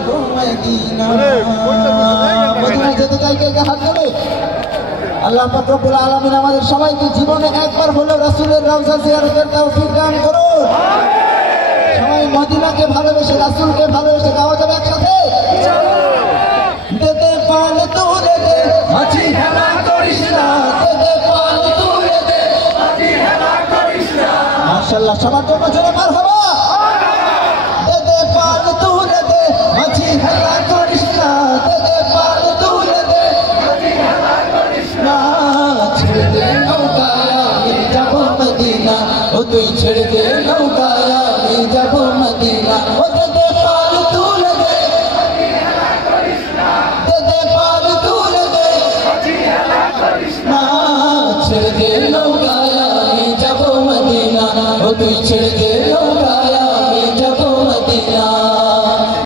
যাবো Medina. Medina যেতে চাই কে কে হাত তুলে। আল্লাহ পাক রব্বুল আলামিন আমাদের সবাইকে জীবনে একবার হলেও রাসূলের রওজা জিয়ারতের তৌফিক দান করুন। সবাই মদিনাকে ভালোবেসে রাসূলকে ভালোবেসে গাওয়া যাবে একসাথে। দেতে পাল তুলে দে মাঝি হেলা করিস না, দেতে পাল তুলে দে মাঝি হেলা করিস না। মাশাআল্লাহ সবার জন্য জোরে মারহাবা। দেতে পাল তুলে দে মাঝি হেলা করিস না, দেতে পাল তুলে দে মাঝি হেলা করিস না। ছেড়ে দে নৌকায় আমি যাব মদিনা, ও তুই ছেড়ে দে নৌকায় আমি যাব মদিনা। ও দেতে পাল তুলে দে মাঝি হেলা করিস না, দেতে পাল তুলে দে মাঝি হেলা করিস না। ছেড়ে দে নৌকায় আমি যাব মদিনা, ও তুই